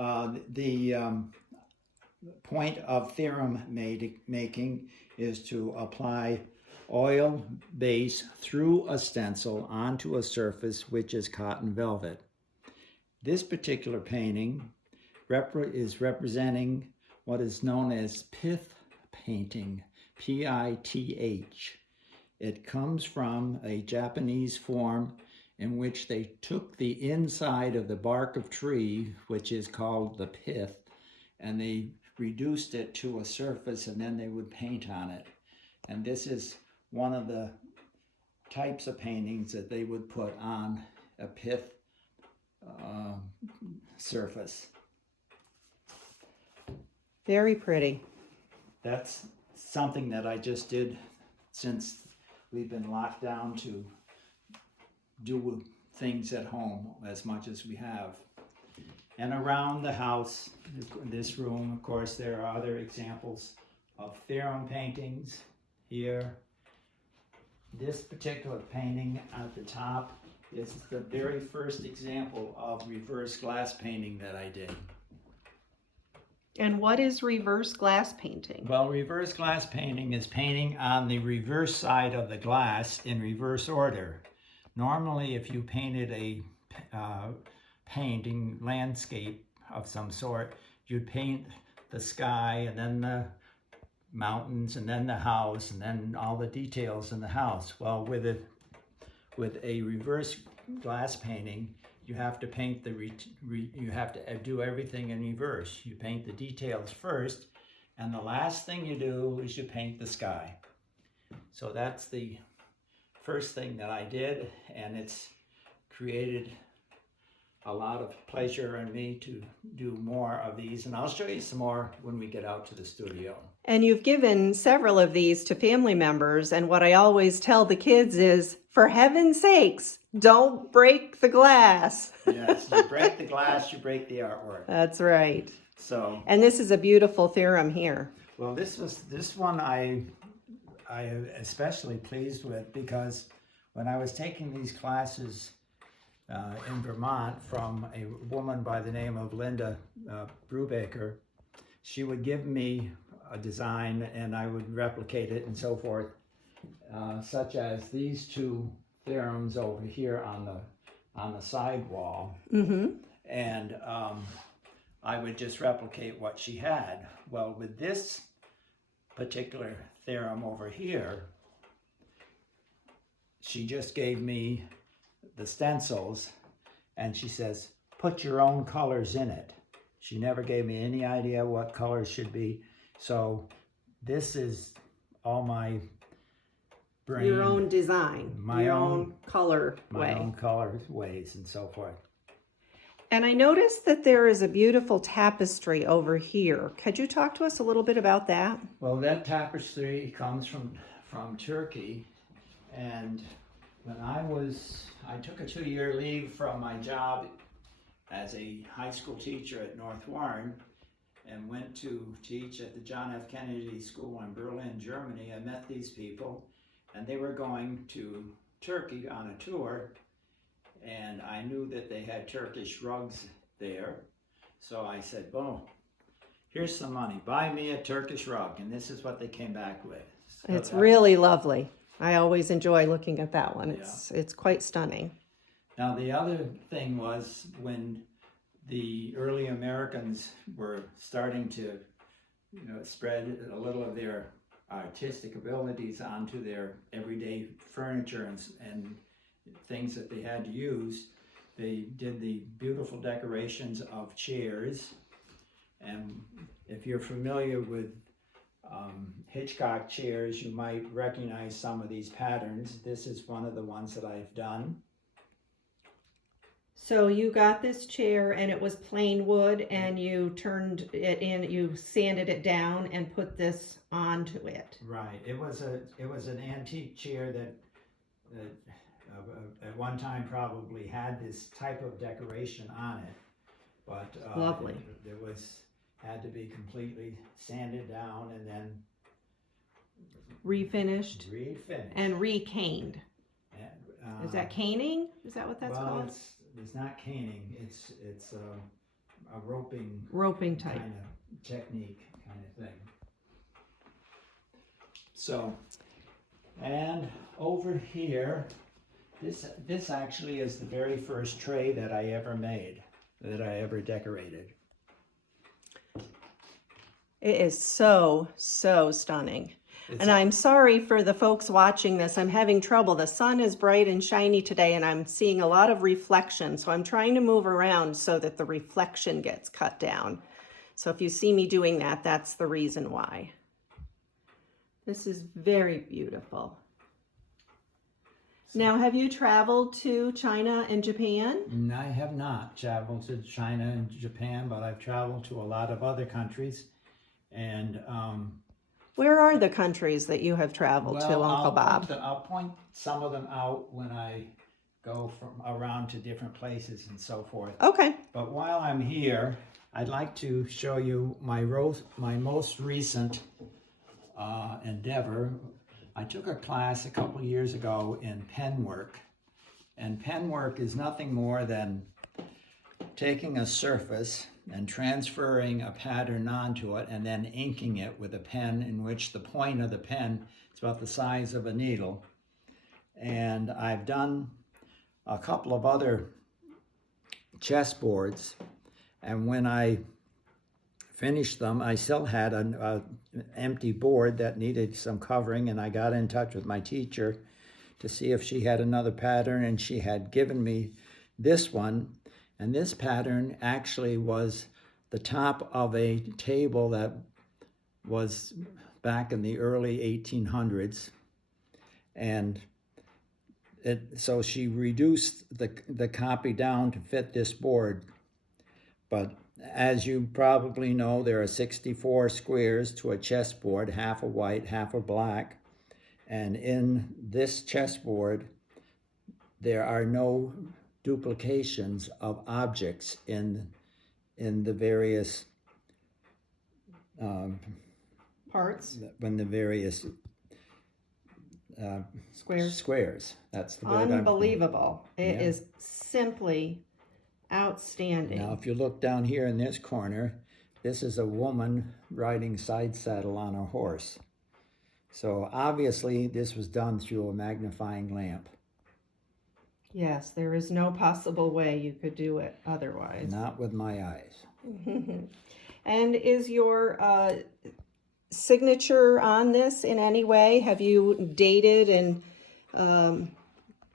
The point of theorem making is to apply oil base through a stencil onto a surface which is cotton velvet. This particular painting is representing what is known as pith painting, P-I-T-H. It comes from a Japanese form in which they took the inside of the bark of tree, which is called the pith, and they reduced it to a surface, and then they would paint on it. And this is one of the types of paintings that they would put on a pith surface. Very pretty. That's something that I just did since we've been locked down to do things at home as much as we have. And around the house, this room, of course, there are other examples of theorem paintings here. This particular painting at the top is the very first example of reverse glass painting that I did. And what is reverse glass painting? Well, reverse glass painting is painting on the reverse side of the glass in reverse order. Normally, if you painted a painting landscape of some sort, you'd paint the sky and then the mountains and then the house and then all the details in the house. Well, with a reverse glass painting, you have to paint you have to do everything in reverse. You paint the details first, and the last thing you do is you paint the sky. So that's the first thing that I did, and it's created a lot of pleasure in me to do more of these, and I'll show you some more when we get out to the studio. And you've given several of these to family members, and what I always tell the kids is, for heaven's sakes, don't break the glass. Yes, you break the glass, you break the artwork. That's right. So, and this is a beautiful theorem here. Well, this one I especially pleased with, because when I was taking these classes in Vermont from a woman by the name of Linda Brubaker, she would give me a design and I would replicate it and so forth, such as these two theorems over here on the side wall. Mm-hmm. And I would just replicate what she had. Well, with this particular theorem over here, she just gave me the stencils and she says, put your own colors in it. She never gave me any idea what colors should be. So this is all my brain. Your own design. My your own color my own color ways and so forth. And I noticed that there is a beautiful tapestry over here. Could you talk to us a little bit about that? Well, that tapestry comes from Turkey, and when I took a 2-year leave from my job as a high school teacher at North Warren and went to teach at the John F. Kennedy School in Berlin, Germany. I met these people, and they were going to Turkey on a tour, and I knew that they had Turkish rugs there. So I said, well, here's some money. Buy me a Turkish rug. And this is what they came back with. So it's really lovely. I always enjoy looking at that one. Yeah. It's quite stunning. Now, the other thing was when the early Americans were starting to spread a little of their artistic abilities onto their everyday furniture and things that they had to use, they did the beautiful decorations of chairs. And if you're familiar with Hitchcock chairs, you might recognize some of these patterns. This is one of the ones that I've done. So you got this chair and it was plain wood, and you turned it in, you sanded it down and put this onto it. Right. It was an antique chair that at one time probably had this type of decoration on it, but lovely. It had to be completely sanded down and then refinished and recaned. And, is that caning? Is that what that's called? It's not caning. It's a roping type. kind of technique kind of thing. So, and over here, this actually is the very first tray that I ever made, that I ever decorated. It is so stunning. And I'm sorry for the folks watching this. I'm having trouble. The sun is bright and shiny today, and I'm seeing a lot of reflection. So I'm trying to move around so that the reflection gets cut down. So if you see me doing that, that's the reason why. This is very beautiful. Now, have you traveled to China and Japan? I have not traveled to China and Japan, but I've traveled to a lot of other countries. And where are the countries that you have traveled to, Uncle Bob? I'll point some of them out when I go from around to different places and so forth. Okay. But while I'm here, I'd like to show you my most recent endeavor. I took a class a couple years ago in pen work. And pen work is nothing more than taking a surface and transferring a pattern onto it and then inking it with a pen in which the point of the pen is about the size of a needle. And I've done a couple of other chessboards, and when I finished them, I still had an empty board that needed some covering, and I got in touch with my teacher to see if she had another pattern, and she had given me this one. And this pattern actually was the top of a table that was back in the early 1800s. And so she reduced the copy down to fit this board. But as you probably know, there are 64 squares to a chessboard, half of white, half of black. And in this chessboard, there are no duplications of objects in the various parts, when the various squares. That's the word. Unbelievable. It is simply outstanding. Now, if you look down here in this corner, this is a woman riding side saddle on a horse. So obviously this was done through a magnifying lamp. Yes, there is no possible way you could do it otherwise. Not with my eyes. And is your signature on this in any way? Have you dated and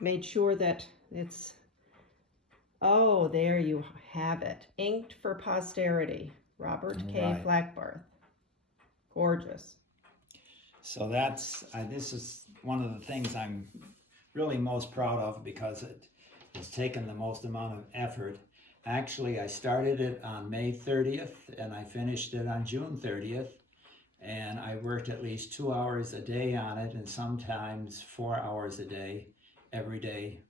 made sure that it's... Oh, there you have it. Inked for posterity. Robert K. Flachbarth. Gorgeous. So this is one of the things I'm really most proud of, because it has taken the most amount of effort. Actually, I started it on May 30th and I finished it on June 30th. And I worked at least 2 hours a day on it, and sometimes 4 hours a day, every day.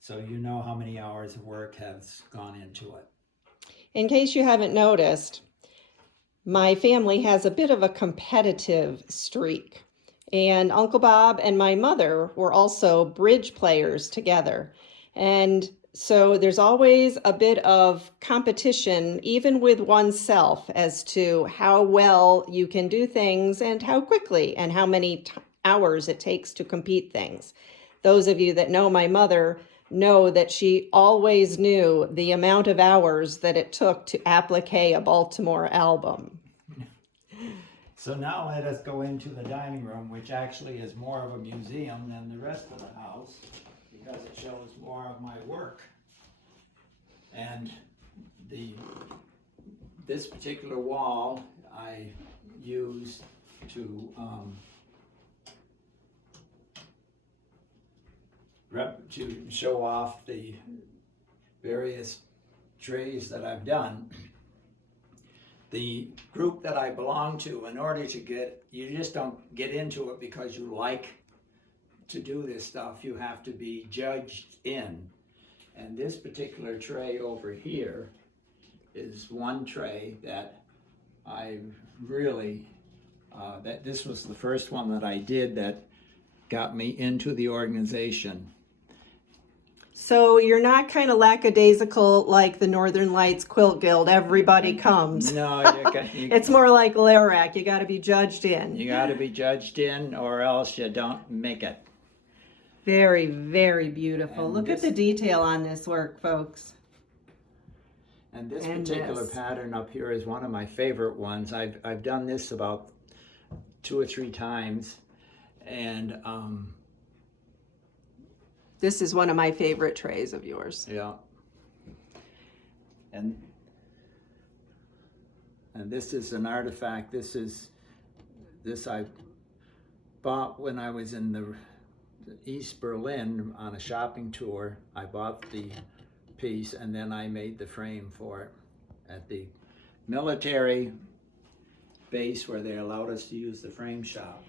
So you know how many hours of work has gone into it. In case you haven't noticed, my family has a bit of a competitive streak. And Uncle Bob and my mother were also bridge players together. And so there's always a bit of competition, even with oneself, as to how well you can do things and how quickly and how many hours it takes to compete things. Those of you that know my mother know that she always knew the amount of hours that it took to applique a Baltimore album. So now let us go into the dining room, which actually is more of a museum than the rest of the house, because it shows more of my work. And this particular wall I used to show off the various trays that I've done. The group that I belong to, in order to you just don't get into it because you like to do this stuff. You have to be judged in. And this particular tray over here is one tray that I really, this was the first one that I did that got me into the organization. So you're not kind of lackadaisical like the Northern Lights Quilt Guild. Everybody comes. No, It's more like Larac. You got to be judged in. you got to be judged in, or else you don't make it. Very, very beautiful. And Look at the detail on this work, folks. And this And particular this. pattern up here is one of my favorite ones. I've done this about 2 or 3 times, and This is one of my favorite trays of yours. yeah. And this is an artifact. This I bought when I was in the East Berlin on a shopping tour. I bought the piece and then I made the frame for it at the military base where they allowed us to use the frame shop.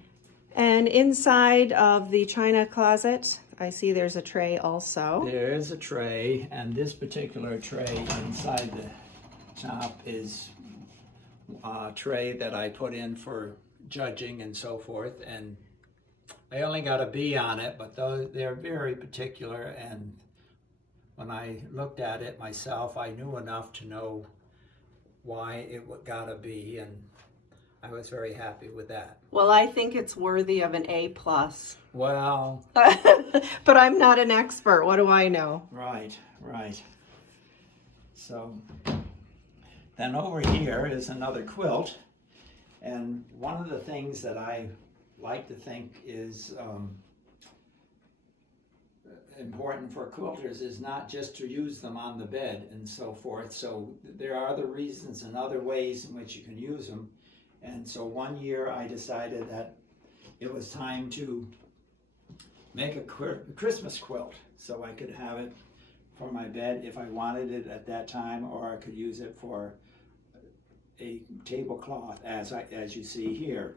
And inside of the china closet, I see there's a tray also. There is a tray, and this particular tray inside the shop is a tray that I put in for judging and so forth, and I only got a B on it, but they're very particular, and when I looked at it myself, I knew enough to know why it got a B, and I was very happy with that. Well, I think it's worthy of an A+. Well, But I'm not an expert. What do I know? right. So then over here is another quilt, and one of the things that I like to think is important for quilters is not just to use them on the bed and so forth. So there are other reasons and other ways in which you can use them. And so one year I decided that it was time to make a Christmas quilt so I could have it for my bed if I wanted it at that time, or I could use it for a tablecloth as you see here.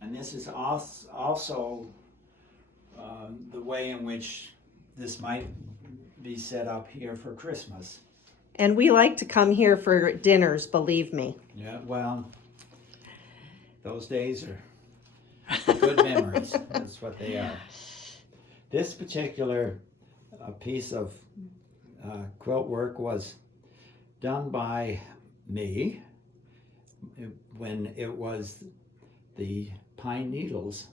And this is also the way in which this might be set up here for Christmas. And we like to come here for dinners, believe me. Yeah, well, those days are good memories. That's what they are. This particular piece of quilt work was done by me when it was the Pine Needles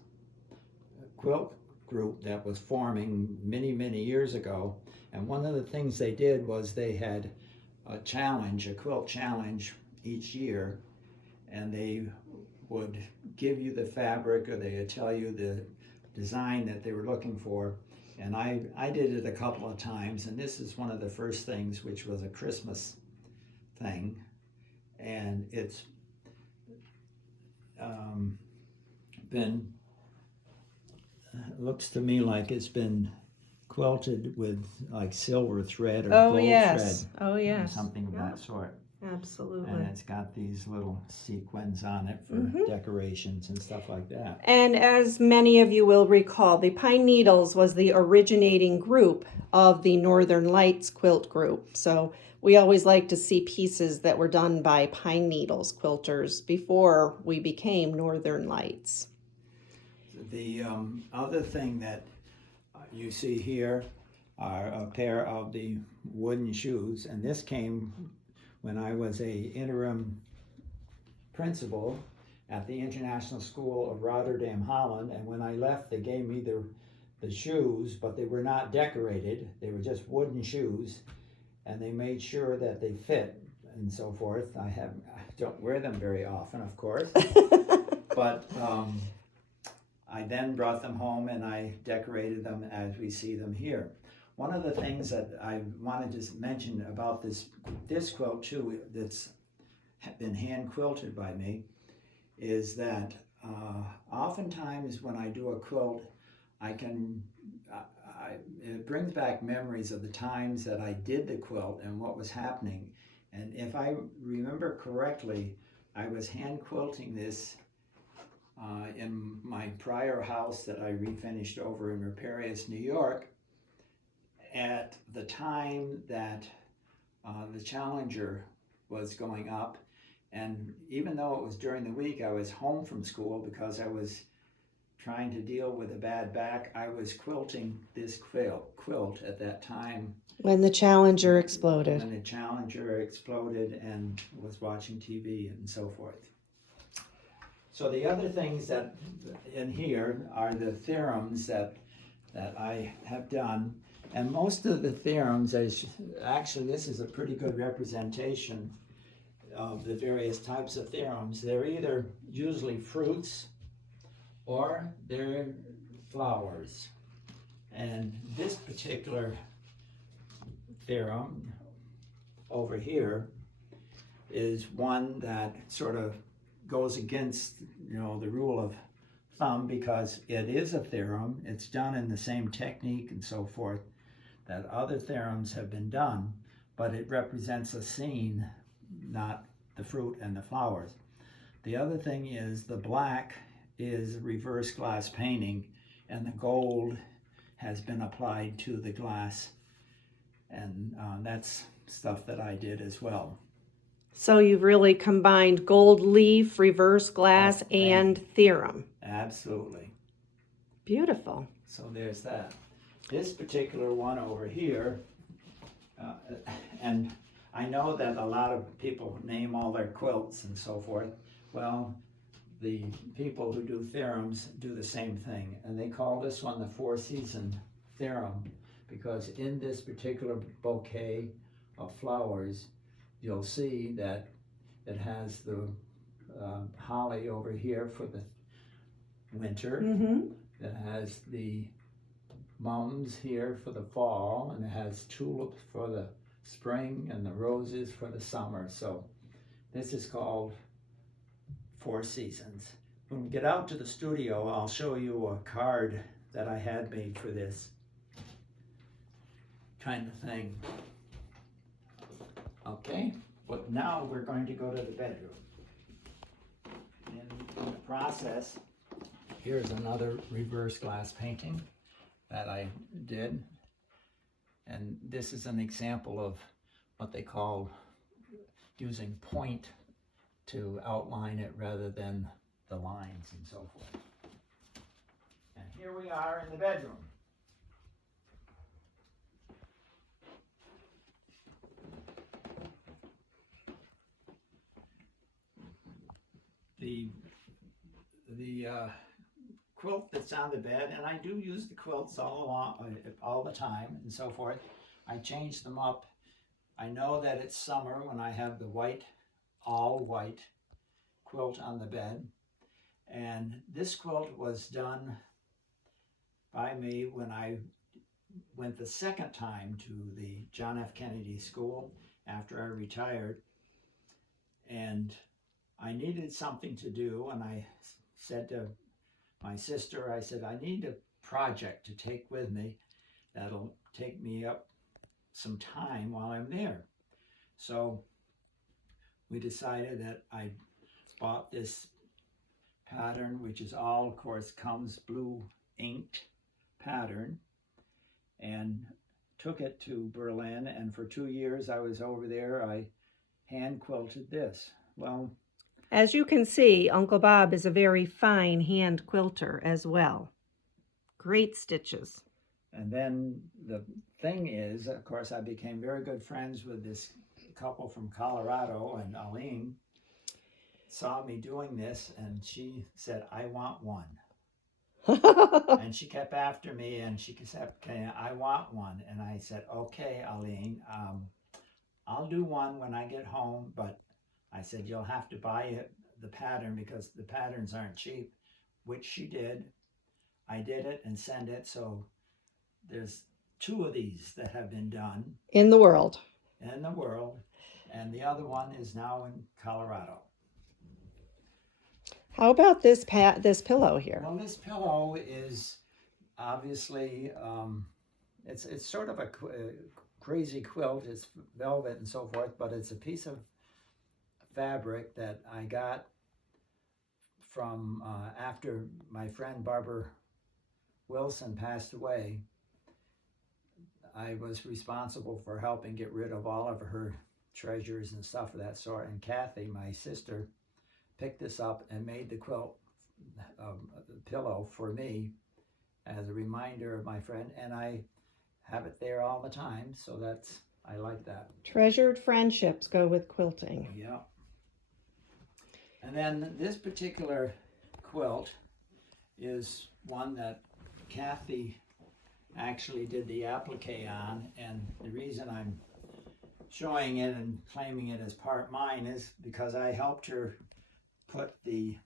quilt group that was forming many years ago. And one of the things they did was they had a challenge, a quilt challenge each year, and they would give you the fabric, or they would tell you the design that they were looking for. And I did it a couple of times, and this is one of the first things, which was a Christmas thing, and it's been, looks to me like it's been quilted with like silver thread or gold thread. Oh yes. Or something of that sort. Absolutely. And it's got these little sequins on it for decorations and stuff like that. And as many of you will recall, the Pine Needles was the originating group of the Northern Lights quilt group. So we always like to see pieces that were done by Pine Needles quilters before we became Northern Lights. The other thing that you see here are a pair of the wooden shoes, and this came when I was a interim principal at the International School of Rotterdam, Holland, and when I left they gave me the shoes, but they were not decorated. They were just wooden shoes, and they made sure that they fit and so forth. I don't wear them very often, of course, but I then brought them home and I decorated them as we see them here. One of the things that I wanted to mention about this quilt too, that's been hand quilted by me, is that oftentimes when I do a quilt, it brings back memories of the times that I did the quilt and what was happening. And if I remember correctly, I was hand quilting this in my prior house that I refinished over in Riparius, New York, at the time that the Challenger was going up. And even though it was during the week, I was home from school because I was trying to deal with a bad back. I was quilting this quilt at that time When the Challenger exploded. when the Challenger exploded, and was watching TV and so forth. So the other things that in here are the theorems that I have done. And most of the theorems, actually this is a pretty good representation of the various types of theorems. They're either usually fruits or they're flowers. And this particular theorem over here is one that sort of goes against, the rule of thumb, because it is a theorem. It's done in the same technique and so forth that other theorems have been done, but it represents a scene, not the fruit and the flowers. The other thing is the black is reverse glass painting, and the gold has been applied to the glass, and that's stuff that I did as well. So you've really combined gold leaf, reverse glass, That's and theorem. Absolutely. Beautiful. So there's that. This particular one over here, and I know that a lot of people name all their quilts and so forth. Well, the people who do theorems do the same thing, and they call this one the four-season theorem, because in this particular bouquet of flowers, you'll see that it has the holly over here for the winter. Mm-hmm. It has the mums here for the fall, and it has tulips for the spring and the roses for the summer. So this is called Four Seasons. When we get out to the studio, I'll show you a card that I had made for this kind of thing. Okay, but now we're going to go to the bedroom. In the process, here's another reverse glass painting that I did. And this is an example of what they call using point to outline it rather than the lines and so forth. And here we are in the bedroom. The quilt that's on the bed, and I do use the quilts all the time and so forth. I change them up. I know that it's summer when I have the white, all white quilt on the bed. And this quilt was done by me when I went the second time to the John F. Kennedy School after I retired. And I needed something to do, and I said to my sister, I said, I need a project to take with me that'll take me up some time while I'm there. So we decided that I bought this pattern, which is all, of course, comes blue inked pattern, and took it to Berlin, and for 2 years I was over there. I hand quilted this. Well, as you can see, Uncle Bob is a very fine hand quilter as well. Great stitches. And then the thing is, of course, I became very good friends with this couple from Colorado, and Aline saw me doing this, and she said, I want one. And she kept after me, and she said, okay, I want one. And I said, okay, Aline, I'll do one when I get home, but I said, you'll have to buy it, the pattern, because the patterns aren't cheap, which she did. I did it and sent it. So there's 2 of these that have been done. In the world. In the world. And the other one is now in Colorado. How about this pillow here? Well, this pillow is obviously, it's sort of a crazy quilt. It's velvet and so forth, but it's a piece of fabric that I got from after my friend Barbara Wilson passed away. I was responsible for helping get rid of all of her treasures and stuff of that sort. And Kathy, my sister, picked this up and made the quilt pillow for me as a reminder of my friend, and I have it there all the time, so I like that. Treasured friendships go with quilting. Yeah. And then this particular quilt is one that Kathy actually did the applique on, and the reason I'm showing it and claiming it as part mine is because I helped her put the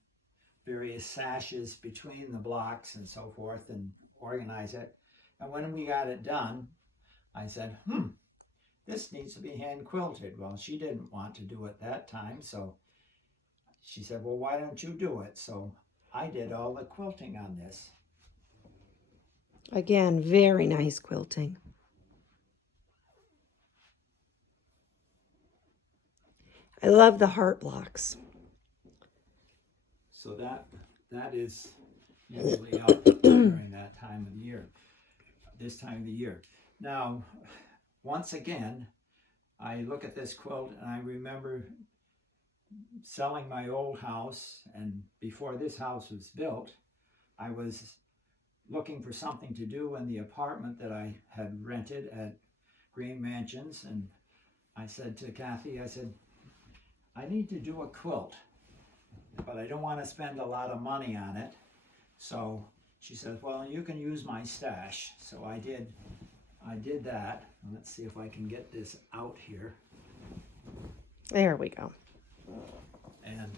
various sashes between the blocks and so forth and organize it. And when we got it done, I said, this needs to be hand quilted. Well, she didn't want to do it that time, so she said, well, why don't you do it? So I did all the quilting on this. Again, very nice quilting. I love the heart blocks. So that is usually up during that time of the year, this time of the year. Now, once again, I look at this quilt and I remember selling my old house, and before this house was built, I was looking for something to do in the apartment that I had rented at Green Mansions, and I said to Kathy, I said, I need to do a quilt, but I don't want to spend a lot of money on it. So she said, well, you can use my stash. So I did that. Let's see if I can get this out here. There we go. And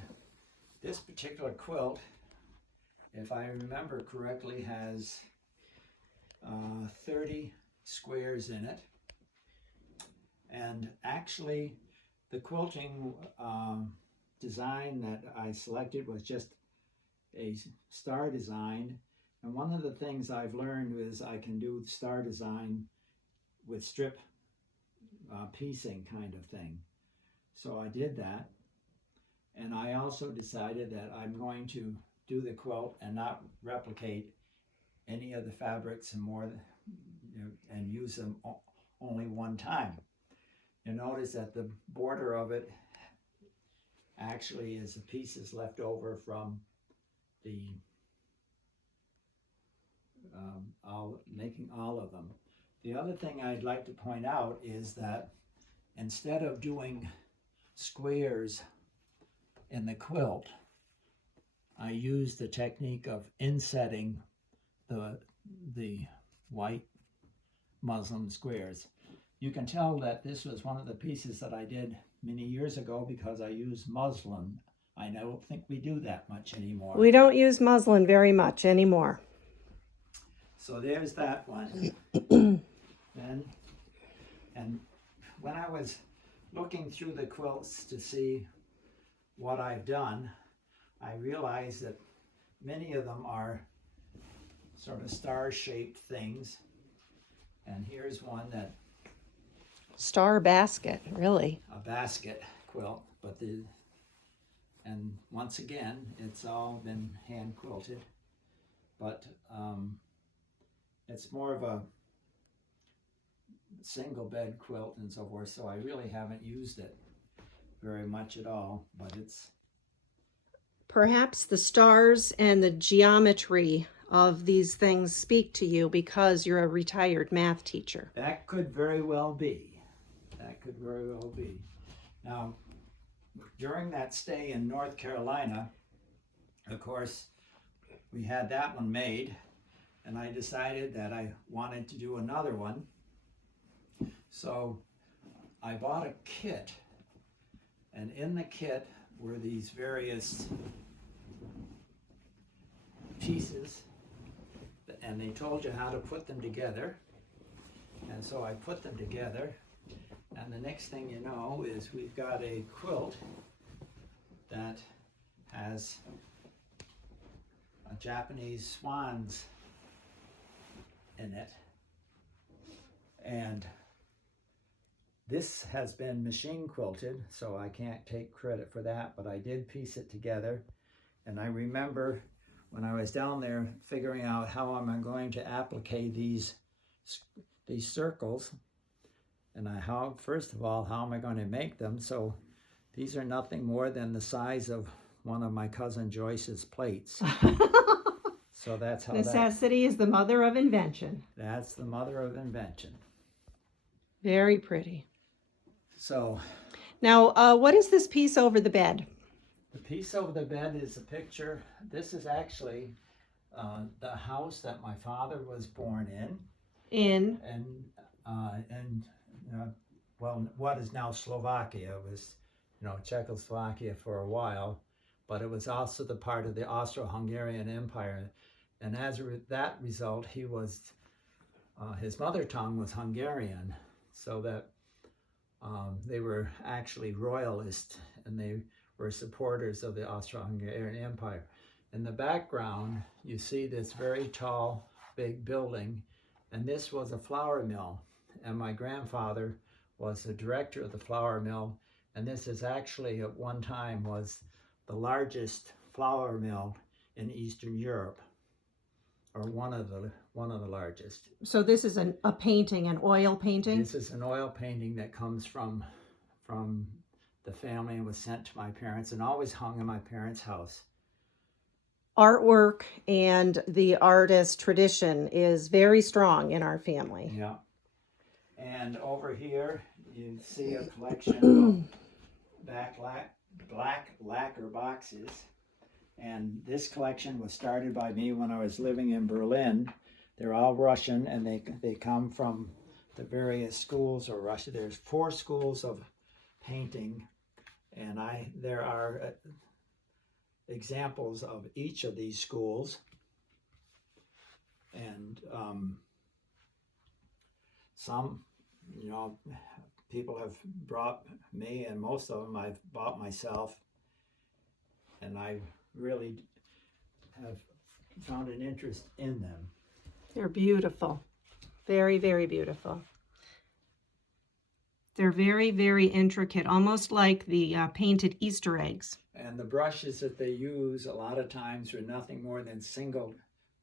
this particular quilt, if I remember correctly, has 30 squares in it. And actually, the quilting design that I selected was just a star design. And one of the things I've learned is I can do star design with strip piecing kind of thing. So I did that. And I also decided that I'm going to do the quilt and not replicate any of the fabrics and more, and use them only one time. You notice that the border of it actually is the pieces left over from the making all of them. The other thing I'd like to point out is that instead of doing squares in the quilt, I used the technique of insetting the white muslin squares. You can tell that this was one of the pieces that I did many years ago because I used muslin. I don't think we do that much anymore. We don't use muslin very much anymore. So there's that one. And when I was looking through the quilts to see what I've done, I realized that many of them are sort of star-shaped things. And here's one that Star basket, really. a basket quilt, and once again, it's all been hand quilted, but it's more of a single bed quilt and so forth, so I really haven't used it very much at all, but it's... Perhaps the stars and the geometry of these things speak to you because you're a retired math teacher. That could very well be. That could very well be. Now, during that stay in North Carolina, of course, we had that one made, and I decided that I wanted to do another one. So I bought a kit, and in the kit were these various pieces, and they told you how to put them together. And so I put them together, and the next thing you know is we've got a quilt that has a Japanese swans in it. And this has been machine quilted, so I can't take credit for that, but I did piece it together. And I remember when I was down there figuring out how am I going to applique these circles, and first of all, how am I going to make them? So these are nothing more than the size of one of my cousin Joyce's plates. So that's how Necessity is the mother of invention. that's the mother of invention. Very pretty. So Now, what is this piece over the bed? the piece over the bed is a picture. This is actually the house that my father was born in, and well, what is now Slovakia. It was, Czechoslovakia for a while, but it was also the part of the Austro-Hungarian Empire, and as that result, he was his mother tongue was Hungarian, so that they were actually royalist, and they were supporters of the Austro-Hungarian Empire. In the background, you see this very tall, big building, and this was a flour mill, and my grandfather was the director of the flour mill, and this is actually at one time was the largest flour mill in Eastern Europe, or one of the largest. So this is a painting, an oil painting? This is an oil painting that comes from the family and was sent to my parents and always hung in my parents' house. Artwork and the artist tradition is very strong in our family. Yeah. And over here, you see a collection of black lacquer boxes. And this collection was started by me when I was living in Berlin. They're all Russian, and they come from the various schools of Russia. There's 4 schools of painting, and there are examples of each of these schools. And some, people have brought me, and most of them I've bought myself, and I really have found an interest in them. They're beautiful. Very, very beautiful. They're very, very intricate, almost like the painted Easter eggs. And the brushes that they use a lot of times are nothing more than single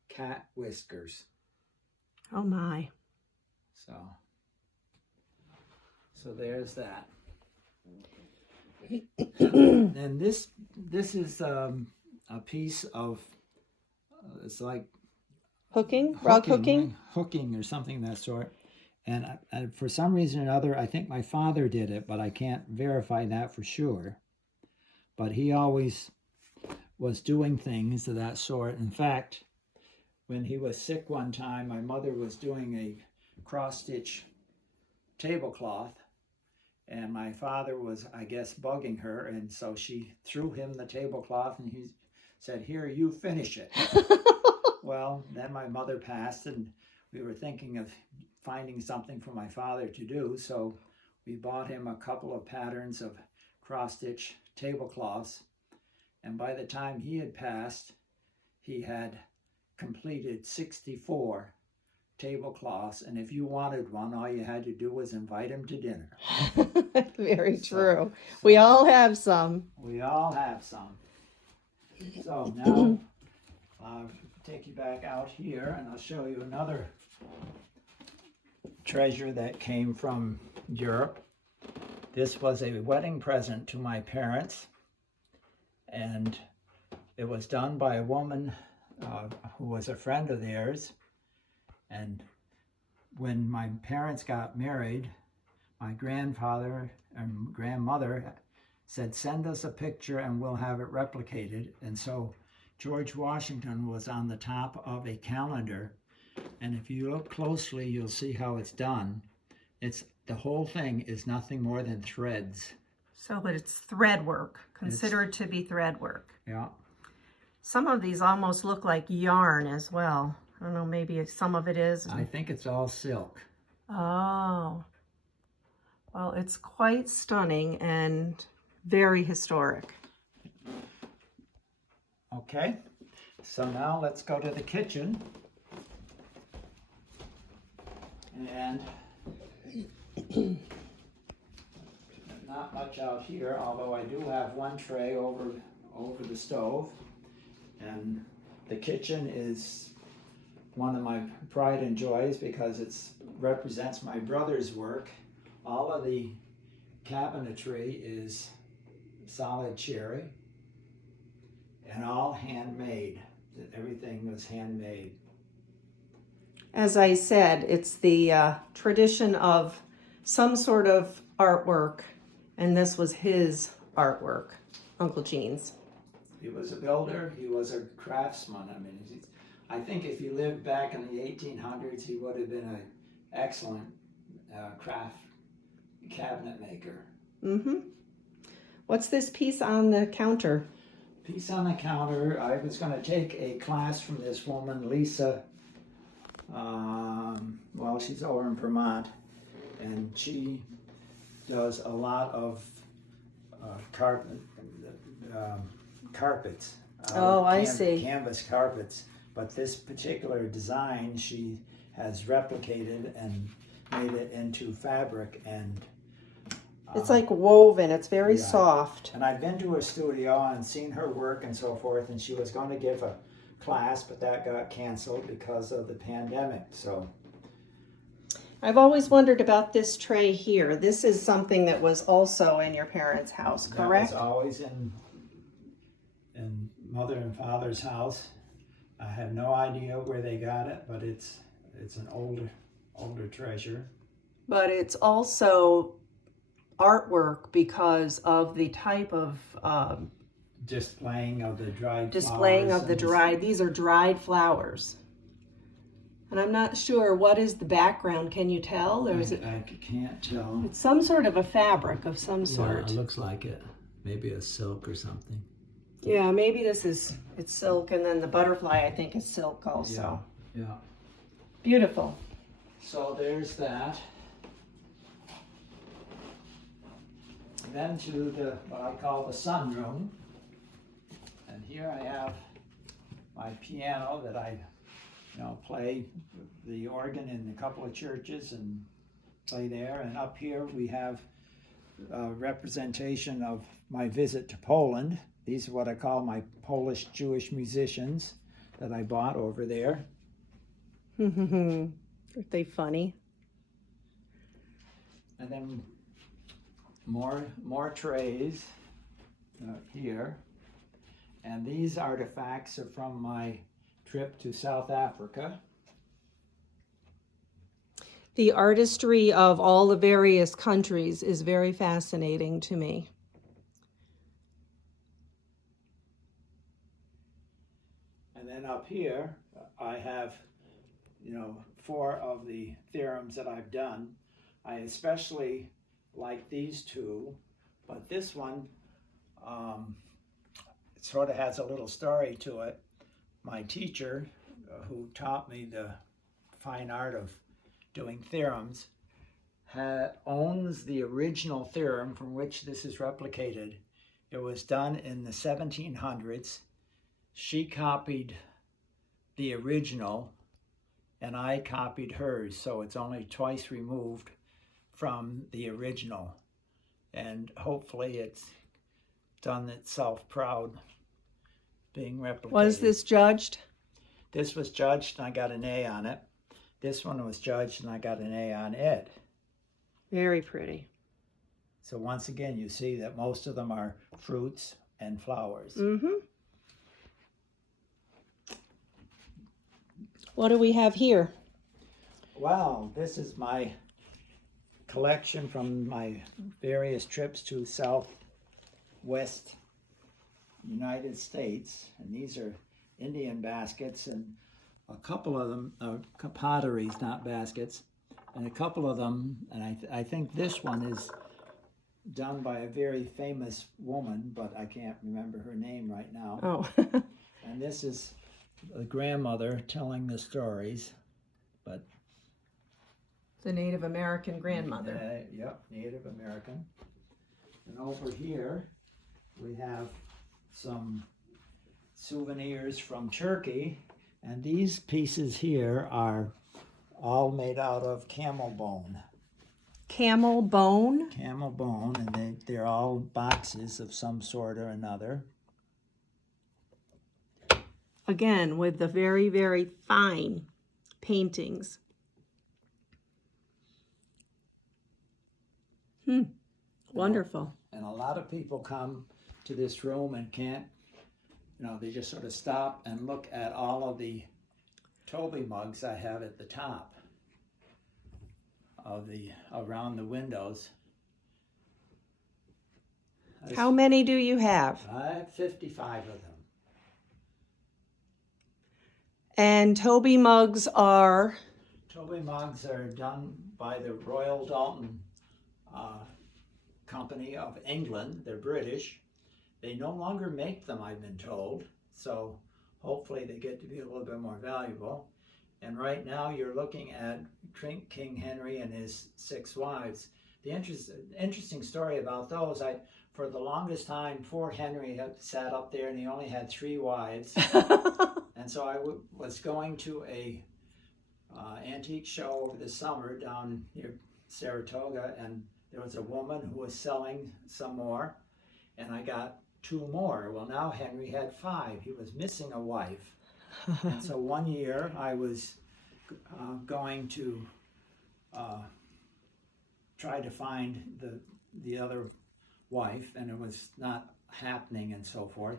cat whiskers. Oh my. So there's that. And this is a piece of it's like Rug hooking. Hooking or something of that sort. And for some reason or another, I think my father did it, but I can't verify that for sure. But he always was doing things of that sort. In fact, when he was sick one time, my mother was doing a cross-stitch tablecloth, and my father was, I guess, bugging her, and so she threw him the tablecloth, and he said, "Here, you finish it." Well, then my mother passed, and we were thinking of finding something for my father to do, so we bought him a couple of patterns of cross-stitch tablecloths, and by the time he had passed, he had completed 64 tablecloths, and if you wanted one, all you had to do was invite him to dinner. Very true. We all have some. We all have some. So now I'll take you back out here, and I'll show you another treasure that came from Europe. This was a wedding present to my parents, and it was done by a woman who was a friend of theirs. And when my parents got married, my grandfather and grandmother said, "Send us a picture and we'll have it replicated." And so George Washington was on the top of a calendar. And if you look closely, you'll see how it's done. The whole thing is nothing more than threads. So, but it's thread work, considered to be thread work. Yeah. Some of these almost look like yarn as well. I don't know, maybe some of it is. I think it's all silk. Oh. Well, it's quite stunning and very historic. Okay, so now let's go to the kitchen. And not much out here, although I do have one tray over the stove. And the kitchen is one of my pride and joys because it represents my brother's work. All of the cabinetry is solid cherry. and all handmade. Everything was handmade. As I said, it's the tradition of some sort of artwork, and this was his artwork, Uncle Gene's. He was a builder. He was a craftsman. I mean, I think if he lived back in the 1800s, he would have been an excellent craft cabinet maker. Mm-hmm. What's this piece on the counter? Piece on the counter. I was going to take a class from this woman, Lisa. Well, she's over in Vermont, and she does a lot of carpets. Oh, I see. Canvas carpets. But this particular design she has replicated and made it into fabric, and it's like woven. It's very yeah. soft. And I've been to her studio and seen her work and so forth, and she was going to give a class, but that got canceled because of the pandemic. So I've always wondered about this tray here. This is something that was also in your parents' house, correct? That was always in mother and father's house. I have no idea where they got it, but it's an older treasure. But it's also artwork because of the type of displaying of the dried these are dried flowers. And I'm not sure what is the background. Can you tell? Or is it? I can't tell. It's some sort of a fabric of some sort. Yeah, it looks like it. Maybe a silk or something. Yeah, maybe it's silk, and then the butterfly I think is silk also. Yeah. Beautiful. So there's that. And then to what I call the sunroom. And here I have my piano that I play the organ in a couple of churches and play there. And up here we have a representation of my visit to Poland. These are what I call my Polish Jewish musicians that I bought over there. Aren't they funny? And then more trays here. And these artifacts are from my trip to South Africa. The artistry of all the various countries is very fascinating to me. And then up here, I have, 4 of the theorems that I've done. I especially like these two, but this one, it sort of has a little story to it. My teacher, who taught me the fine art of doing theorems, owns the original theorem from which this is replicated. It was done in the 1700s. She copied the original, and I copied hers, so it's only twice removed from the original. And hopefully it's done itself proud being replicated. Was this judged? This was judged and I got an A on it. This one was judged and I got an A on it. Very pretty. So once again, you see that most of them are fruits and flowers. Mm-hmm. What do we have here? Well, this is my collection from my various trips to Southwest United States. And these are Indian baskets, and a couple of them are potteries, not baskets. And a couple of them, and I think this one is done by a very famous woman, but I can't remember her name right now. Oh. And this is a grandmother telling the stories, but The Native American grandmother. Yep, Native American. And over here we have some souvenirs from Turkey, and these pieces here are all made out of camel bone. Camel bone? Camel bone, and they're all boxes of some sort or another. Again, with the very, very fine paintings. Wonderful. And a lot of people come to this room and can't they just sort of stop and look at all of the Toby mugs I have at the top of around the windows. How many do you have? I have 55 of them. And Toby mugs are? Toby mugs are done by the Royal Dalton Company of England. They're British. They no longer make them, I've been told. So hopefully they get to be a little bit more valuable. And right now you're looking at King Henry and his 6 wives. The interesting story about those, for the longest time, poor Henry had sat up there and he only had 3 wives. And so I was going to a antique show over the summer down near Saratoga, and there was a woman who was selling some more, and I got 2 more. Well, now Henry had 5. He was missing a wife. And so one year I was going to try to find the other wife, and it was not happening and so forth.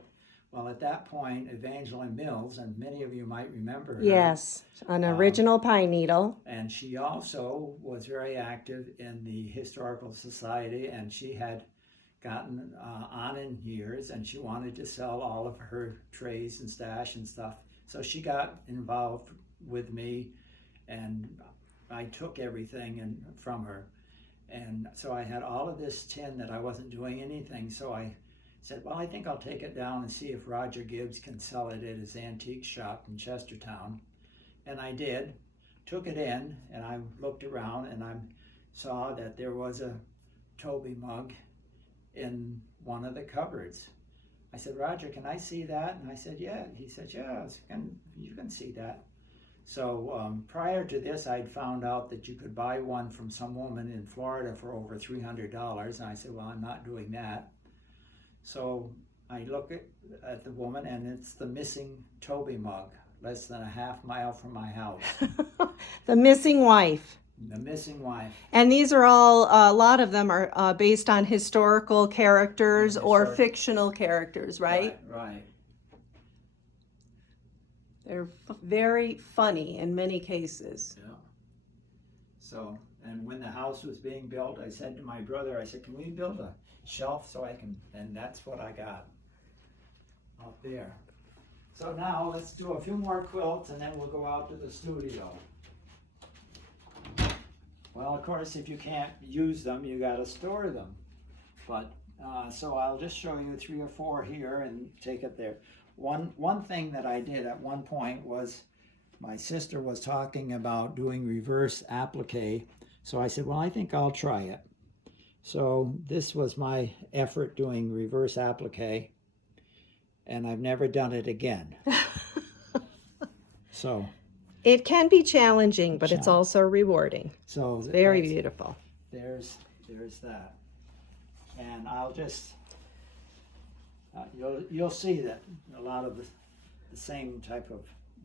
Well, at that point, Evangeline Mills, and many of you might remember her. Yes, an original pine needle. And she also was very active in the Historical Society, and she had gotten on in years, and she wanted to sell all of her trays and stash and stuff. So she got involved with me, and I took everything from her. And so I had all of this tin that I wasn't doing anything, so I said, well, I think I'll take it down and see if Roger Gibbs can sell it at his antique shop in Chestertown. And I did, took it in, and I looked around and I saw that there was a Toby mug in one of the cupboards. I said, Roger, can I see that? And I said, yeah. He said, yeah, you can see that. So prior to this, I'd found out that you could buy one from some woman in Florida for over $300. And I said, well, I'm not doing that. So I look at the woman, and it's the missing Toby mug, less than a half mile from my house. The missing wife. The missing wife. And these are all, a lot of them are based on historical characters or fictional characters, right? Right. They're very funny in many cases. Yeah. So, and when the house was being built, I said to my brother, I said, can we build a shelf so I can, and that's what I got up there. So now let's do a few more quilts and then we'll go out to the studio. Well, of course, if you can't use them, you got to store them. But so I'll just show you 3 or 4 here and take it there. One thing that I did at one point was my sister was talking about doing reverse applique. So I said, well, I think I'll try it. So this was my effort doing reverse applique, and I've never done it again. So it can be challenging, but it's also rewarding. So it's very beautiful. There's that, and I'll just you'll see that a lot of the same type of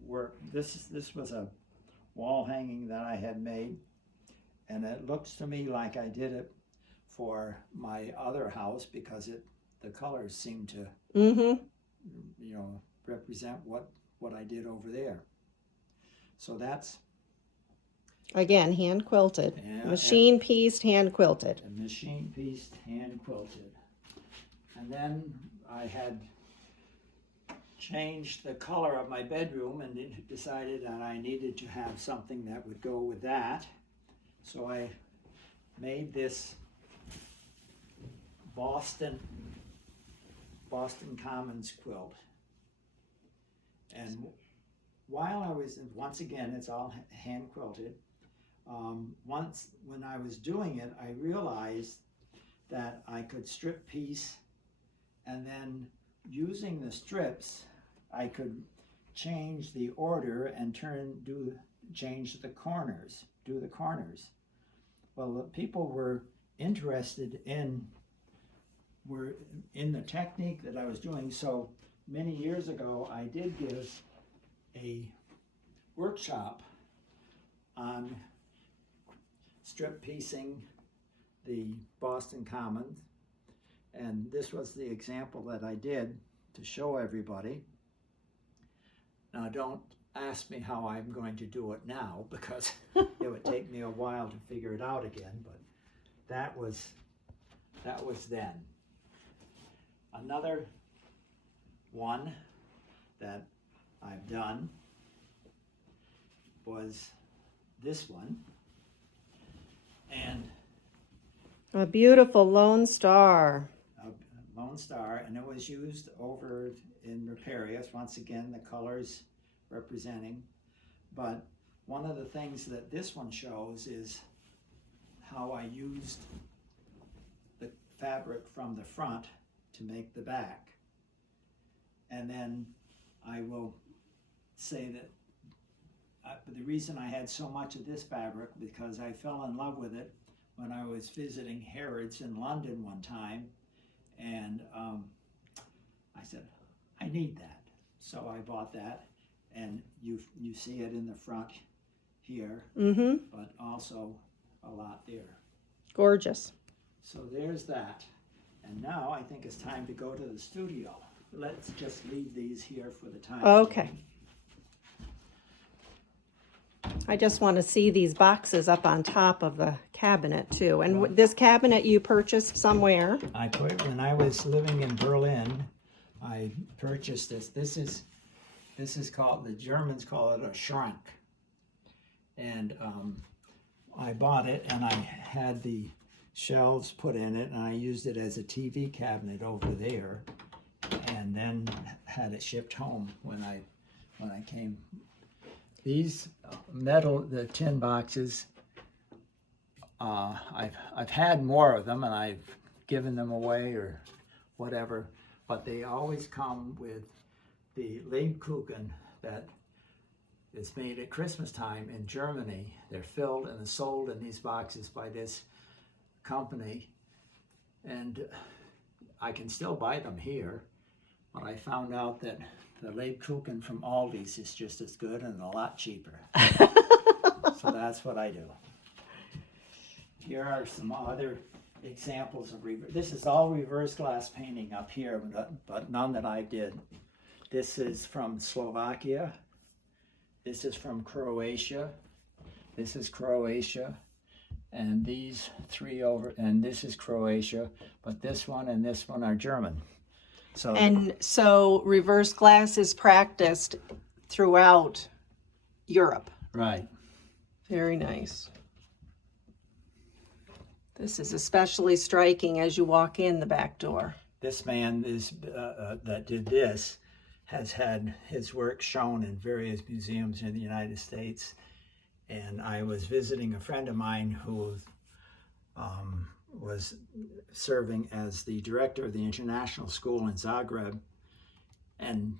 work. This was a wall hanging that I had made, and it looks to me like I did it for my other house because the colors seem to represent what I did over there. So that's again hand quilted, machine pieced, hand quilted. Machine pieced, hand quilted. And then I had changed the color of my bedroom and decided that I needed to have something that would go with that. So I made this Boston Commons quilt. And while I was, once again, it's all hand quilted. Once when I was doing it, I realized that I could strip piece, and then using the strips, I could change the order and change the corners, do the corners. Well, the people were interested in the technique that I was doing. So many years ago, I did give a workshop on strip piecing the Boston Commons, and this was the example that I did. to show everybody. Now don't ask me how I'm going to do it now, because it would take me a while to figure it out again, but that was then. Another one that I've done was this one, and A beautiful Lone Star. a Lone Star, and it was used over in Riparius, once again the colors representing, but one of the things that this one shows is how I used the fabric from the front to make the back. And then I will say that the reason I had so much of this fabric, because I fell in love with it when I was visiting Harrods in London one time, and I said, I need that. So I bought that, and you see it in the front here, but also a lot there. Gorgeous. So there's that. And now I think it's time to go to the studio. Let's just leave these here for the time. Okay. I just want to see these boxes up on top of the cabinet too. And this cabinet you purchased somewhere? When I was living in Berlin, I purchased this. This is called, the Germans call it a Schrank. And I bought it, and I had the shelves put in it, and I used it as a TV cabinet over there, and then had it shipped home when I came. These the tin boxes, I've had more of them, and I've given them away or whatever, but they always come with the Lebkuchen that is made at Christmas time in Germany. They're filled and sold in these boxes by this company, and I can still buy them here, but I found out that the Lebkuchen from Aldi's is just as good and a lot cheaper. So that's what I do. Here are some other examples of this is all reverse glass painting up here, but none that I did. This is from Slovakia. This is from Croatia. This is Croatia. And these three over, and this is Croatia, but this one and this one are German. So reverse glass is practiced throughout Europe. Right. Very nice. This is especially striking as you walk in the back door. This man that did this has had his work shown in various museums in the United States. And I was visiting a friend of mine who was serving as the director of the international school in Zagreb, and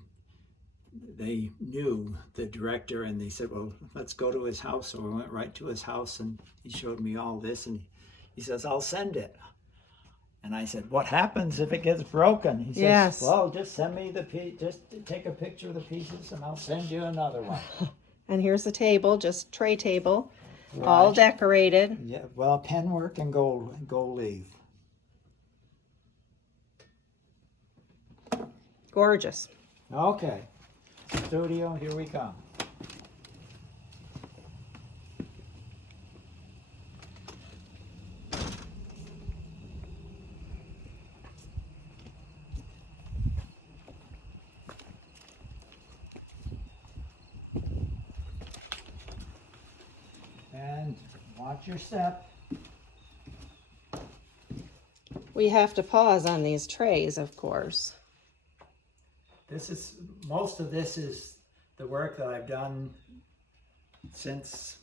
they knew the director, and they said, well, let's go to his house. So we went right to his house, and he showed me all this, and he says, I'll send it. And I said, what happens if it gets broken? He says, well, just send me the piece, just take a picture of the pieces, and I'll send you another one. And here's the table, just tray table, right. All decorated. Yeah, well, pen work and gold leaf. Gorgeous. Okay, studio, here we come. And watch your step. We have to pause on these trays, of course. Most of this is the work that I've done since,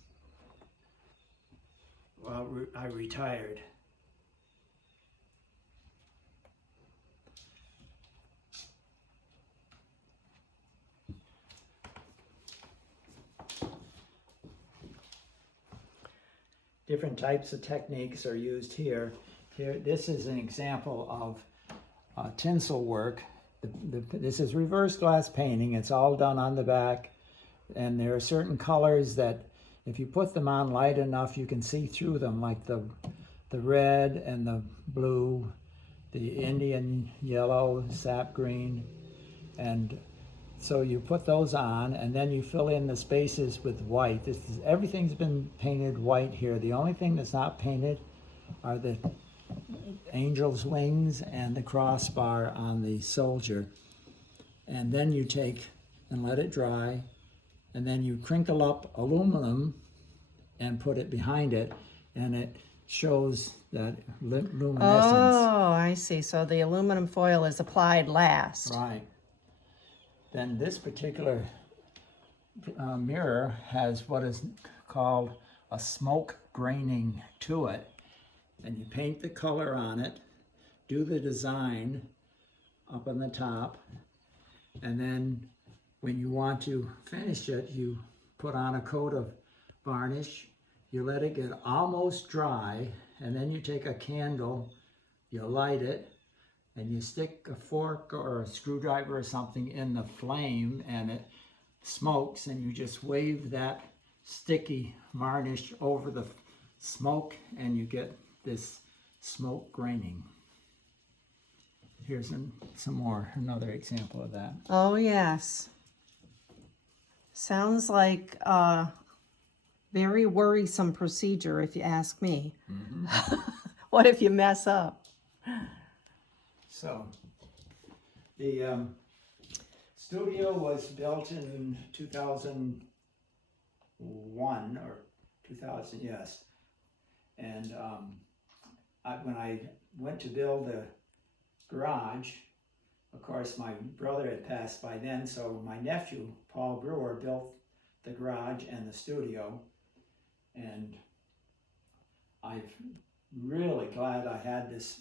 well, I retired. Different types of techniques are used here. This is an example of tinsel work. This is reverse glass painting. It's all done on the back, and there are certain colors that if you put them on light enough, you can see through them, like the red and the blue, the Indian yellow, sap green. And so you put those on, and then you fill in the spaces with white. Everything's been painted white here. The only thing that's not painted are the angel's wings and the crossbar on the soldier. And then you take and let it dry, and then you crinkle up aluminum and put it behind it, and it shows that luminescence. Oh, I see. So the aluminum foil is applied last. Right. Then this particular mirror has what is called a smoke graining to it, and you paint the color on it, do the design up on the top, and then when you want to finish it, you put on a coat of varnish, you let it get almost dry, and then you take a candle, you light it, and you stick a fork or a screwdriver or something in the flame, and it smokes, and you just wave that sticky varnish over the smoke, and you get this smoke graining. Here's another example of that. Oh, yes. Sounds like a very worrisome procedure, if you ask me. Mm-hmm. What if you mess up? So, the studio was built in 2001 or 2000, yes. And when I went to build the garage, of course, my brother had passed by then, so my nephew, Paul Brewer, built the garage and the studio. And I'm really glad I had this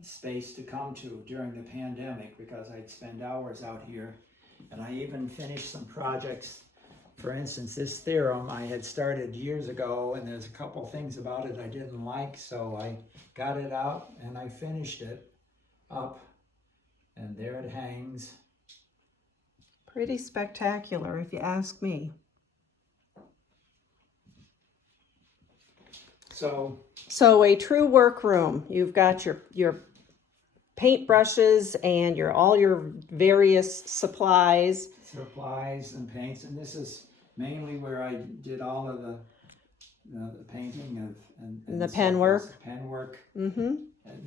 space to come to during the pandemic, because I'd spend hours out here. And I even finished some projects. For instance, this theorem I had started years ago, and there's a couple things about it I didn't like, so I got it out and I finished it up, and there it hangs. Pretty spectacular, if you ask me. So a true workroom. You've got your paintbrushes and all your various supplies And paints, and this is mainly where I did all of the painting of and the pen work. Pen work. Mm-hmm.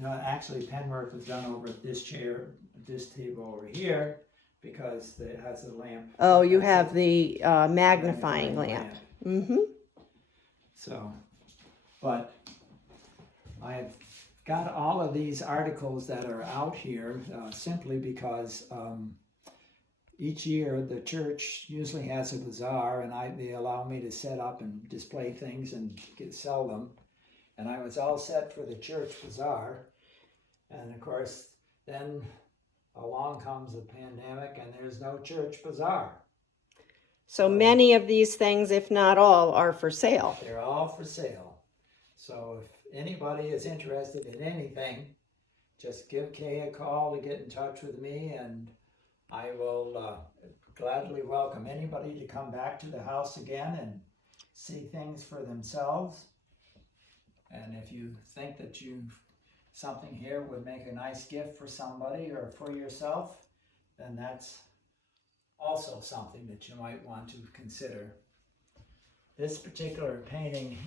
No, actually, pen work was done over at this chair, this table over here, because it has a lamp. Oh, you have the magnifying lamp. Mm-hmm. So, but I've got all of these articles that are out here simply because each year the church usually has a bazaar, and they allow me to set up and display things and sell them. And I was all set for the church bazaar, and of course then along comes the pandemic and there's no church bazaar. So many of these things, if not all, are for sale. They're all for sale. So if anybody is interested in anything, just give Kay a call to get in touch with me, and I will gladly welcome anybody to come back to the house again and see things for themselves. And if you think that something here would make a nice gift for somebody or for yourself, then that's also something that you might want to consider. This particular painting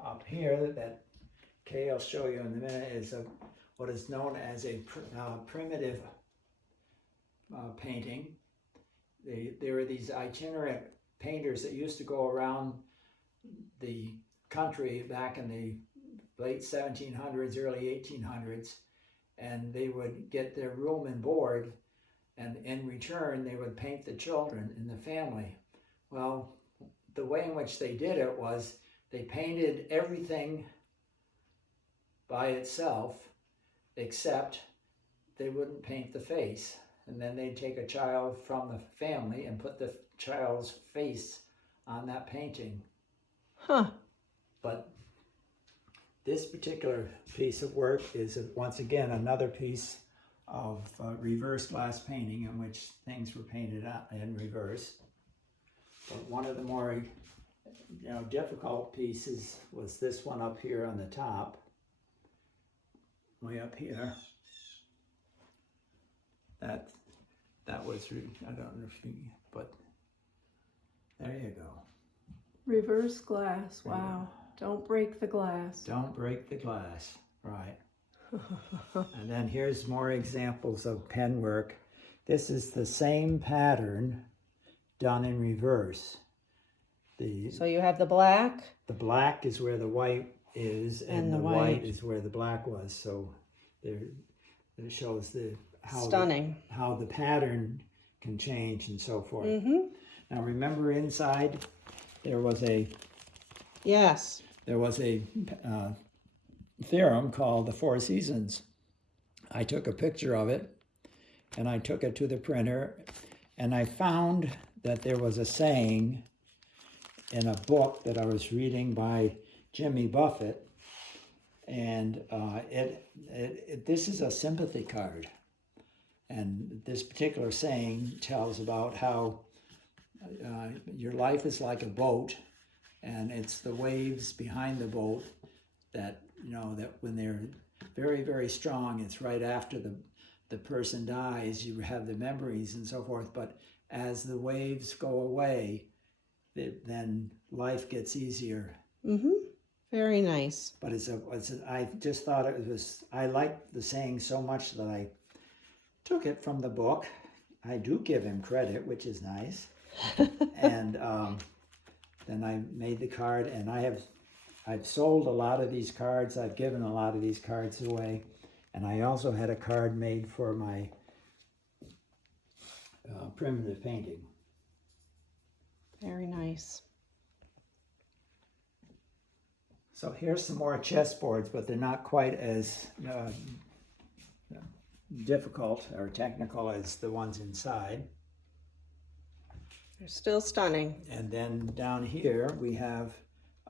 up here that Kay will show you in a minute is what is known as a primitive painting. There were these itinerant painters that used to go around the country back in the late 1700s, early 1800s, and they would get their room and board, and in return they would paint the children in the family. Well, the way in which they did it was they painted everything by itself, except they wouldn't paint the face. And then they'd take a child from the family and put the child's face on that painting. Huh. But this particular piece of work is, once again, another piece of reverse glass painting in which things were painted out in reverse. But one of the more difficult pieces was this one up here on the top, way up here. That that was, I don't know if you, but there you go. Reverse glass. Wow. Don't break the glass. Don't break the glass. Right. And then here's more examples of pen work. This is the same pattern done in reverse. So you have the black. The black is where the white is, and the white is where the black was. So there, it shows how the pattern can change and so forth. Mm-hmm. Now remember, inside there was a theorem called the Four Seasons. I took a picture of it and I took it to the printer, and I found that there was a saying in a book that I was reading by Jimmy Buffett, and this is a sympathy card, and this particular saying tells about how your life is like a boat, and it's the waves behind the boat that, that when they're very, very strong, it's right after the person dies, you have the memories and so forth, but as the waves go away, then life gets easier. Mm-hmm. Very nice. But I just thought I liked the saying so much that I took it from the book. I do give him credit, which is nice. And then I made the card, and I've sold a lot of these cards. I've given a lot of these cards away. And I also had a card made for my primitive painting. Very nice. So here's some more chessboards, but they're not quite as difficult or technical as the ones inside. They're still stunning. And then down here we have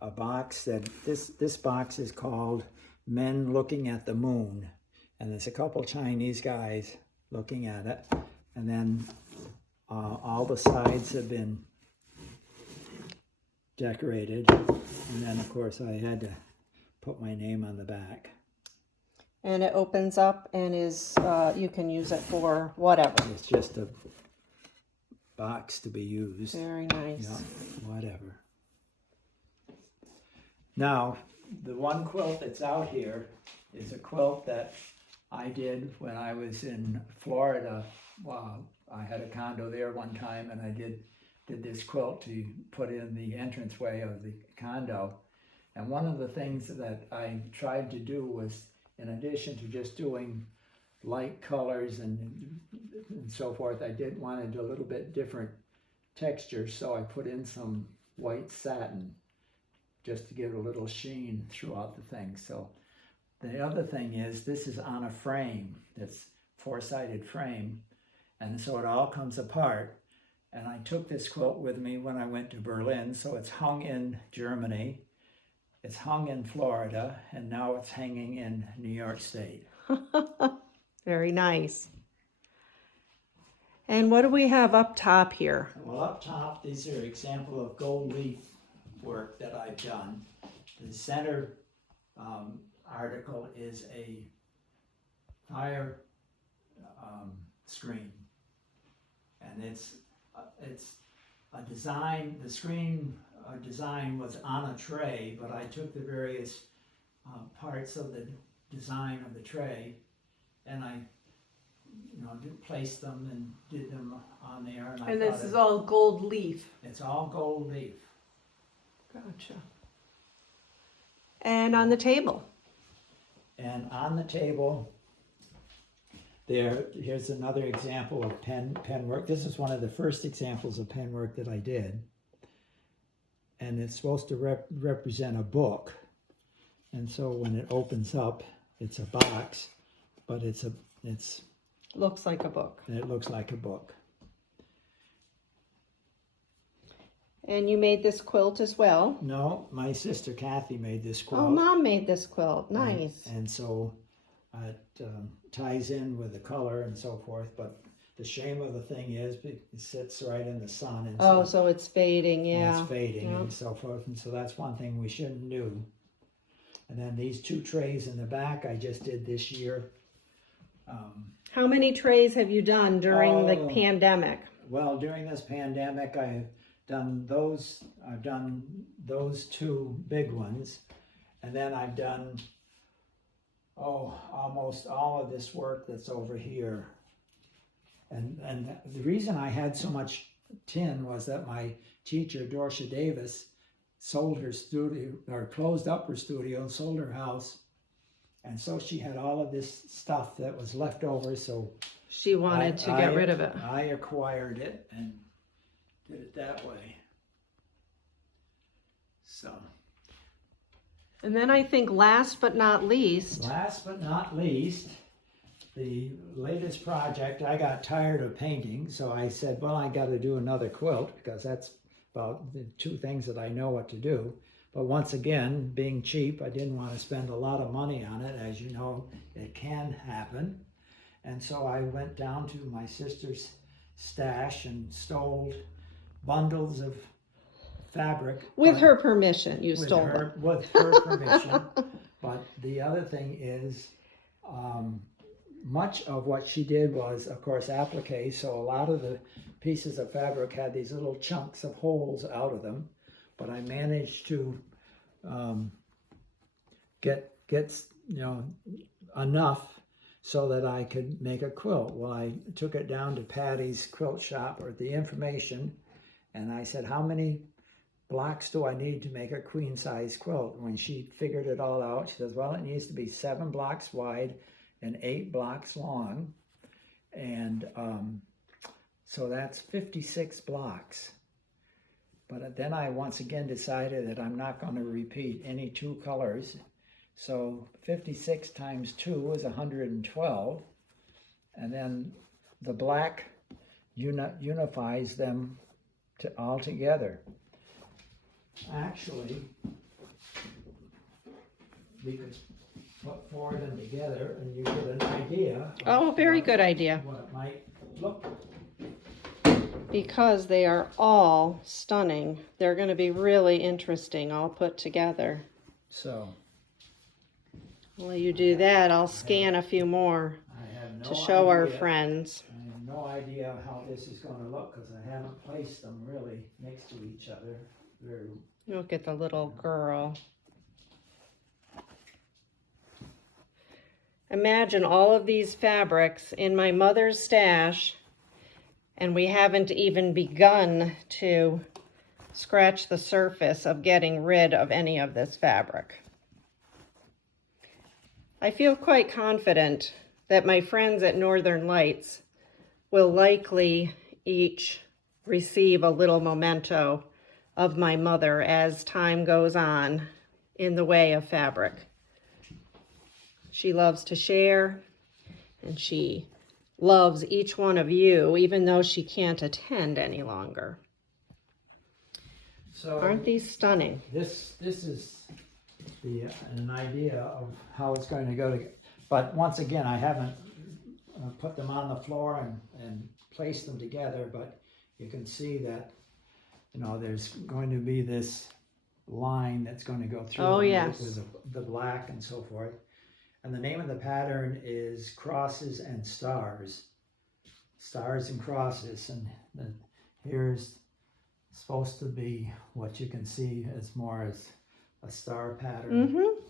a box that this box is called Men Looking at the Moon. And there's a couple Chinese guys looking at it. And then all the sides have been decorated. And then, of course, I had to put my name on the back. And it opens up and is, you can use it for whatever. It's just a box to be used. Very nice. Whatever. Now, the one quilt that's out here is a quilt that I did when I was in Florida. Wow, I had a condo there one time, and I did this quilt to put in the entranceway of the condo. And one of the things that I tried to do was, in addition to just doing light colors and so forth, I wanted a little bit different texture, so I put in some white satin just to give a little sheen throughout the thing. So the other thing is, this is on a frame. It's four-sided frame, and so it all comes apart. And I took this quilt with me when I went to Berlin, so it's hung in Germany, it's hung in Florida, and now it's hanging in New York State. Very nice. And what do we have up top here? Well, up top, these are example of gold leaf work that I've done. The center article is a fire screen, and it's a design. The screen design was on a tray, but I took the various parts of the design of the tray, and I placed them and did them on there. And this is all gold leaf. It's all gold leaf. Gotcha. And on the table? And on the table, here's another example of pen work. This is one of the first examples of pen work that I did. And it's supposed to represent a book. And so when it opens up, it's a box, but it's looks like a book. It looks like a book. And you made this quilt as well? No, my sister Kathy made this quilt. Oh, Mom made this quilt. Nice. And so it ties in with the color and so forth, but the shame of the thing is it sits right in the sun. And so it's fading, yeah. It's fading and so forth, and so that's one thing we shouldn't do. And then these two trays in the back I just did this year. How many trays have you done during the Oh. pandemic? Well, during this pandemic, I've done those 2 big ones, and then I've done, almost all of this work that's over here. And the reason I had so much tin was that my teacher, Dorcia Davis, sold her studio, or closed up her studio, sold her house. And so she had all of this stuff that was left over, so She wanted to get rid of it. I acquired it and did it that way. So. And then I think last but not least, The latest project, I got tired of painting, so I said, well, I got to do another quilt, because that's about the 2 things that I know what to do. But once again, being cheap, I didn't want to spend a lot of money on it. As you know, it can happen. And so I went down to my sister's stash and stole bundles of fabric. with her permission, you stole them. With her permission. But the other thing is, much of what she did was, of course, applique, so a lot of the pieces of fabric had these little chunks of holes out of them, but I managed to get enough so that I could make a quilt. Well, I took it down to Patty's quilt shop, or the information, and I said, how many blocks do I need to make a queen size quilt? When she figured it all out, she says, well, it needs to be 7 blocks wide and 8 blocks long. And so that's 56 blocks. But then I once again decided that I'm not going to repeat any 2 colors. So 56 times 2 is 112. And then the black unifies them all together. Actually, we could put 4 of them together and you get an idea. Oh, very good idea. What it might look. Because they are all stunning. They're going to be really interesting all put together. So. While you do that, I'll scan a few more to show our friends. I have no idea how this is going to look, because I haven't placed them really next to each other. Look at the little girl. Imagine all of these fabrics in my mother's stash, and we haven't even begun to scratch the surface of getting rid of any of this fabric. I feel quite confident that my friends at Northern Lights will likely each receive a little memento of my mother as time goes on in the way of fabric. She loves to share, and she loves each one of you, even though she can't attend any longer. So aren't these stunning? This is an idea of how it's going to go together. But once again, I haven't put them on the floor and placed them together, but you can see that, there's going to be this line that's going to go through. Oh, yes. With the black and so forth. And the name of the pattern is Crosses and Stars. Stars and Crosses. And here's supposed to be what you can see as more as a star pattern. Mm-hmm.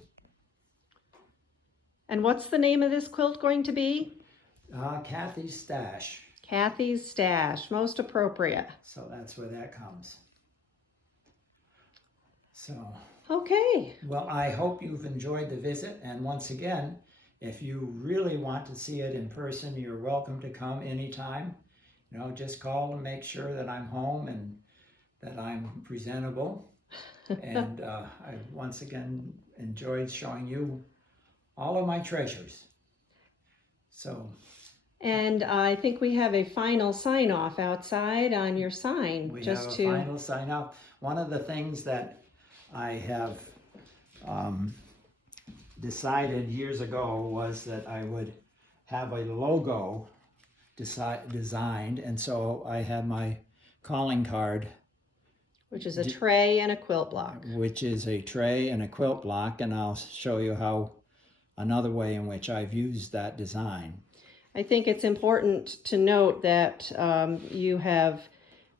And what's the name of this quilt going to be? Kathy's Stash. Kathy's Stash, most appropriate. So that's where that comes. So. Okay. Well, I hope you've enjoyed the visit. And once again, if you really want to see it in person, you're welcome to come anytime. Just call and make sure that I'm home and that I'm presentable. And I once again enjoyed showing you all of my treasures. So. And I think we have a final sign-off outside on your sign. We have a final sign-off. One of the things that I have decided years ago was that I would have a logo designed, and so I have my calling card, which is a tray and a quilt block. Which is a tray and a quilt block, and I'll show you another way in which I've used that design. I think it's important to note that you have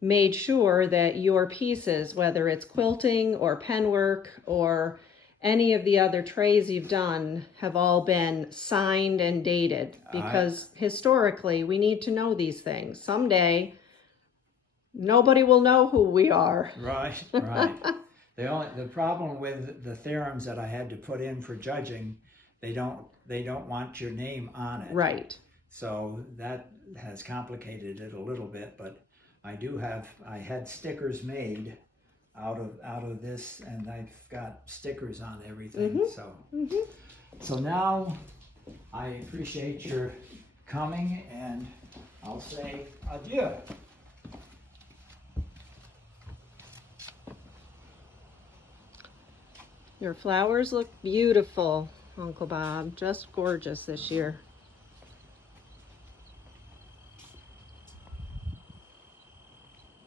made sure that your pieces, whether it's quilting or penwork or any of the other trays you've done, have all been signed and dated, because historically we need to know these things. Someday nobody will know who we are. Right, right. The problem with the theorems that I had to put in for judging, they don't want your name on it. Right. So that has complicated it a little bit, but I had stickers made out of this, and I've got stickers on everything. So now I appreciate your coming, and I'll say adieu. Your flowers look beautiful, Uncle Bob. Just gorgeous this year.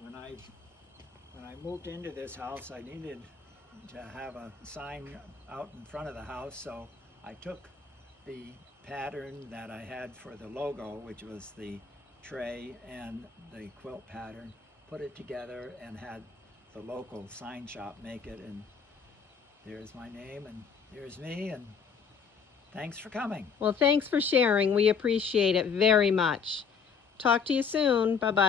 When I moved into this house, I needed to have a sign out in front of the house, so I took the pattern that I had for the logo, which was the tray and the quilt pattern, put it together and had the local sign shop make it, and there's my name and there's me, and thanks for coming. Well, thanks for sharing. We appreciate it very much. Talk to you soon. Bye-bye.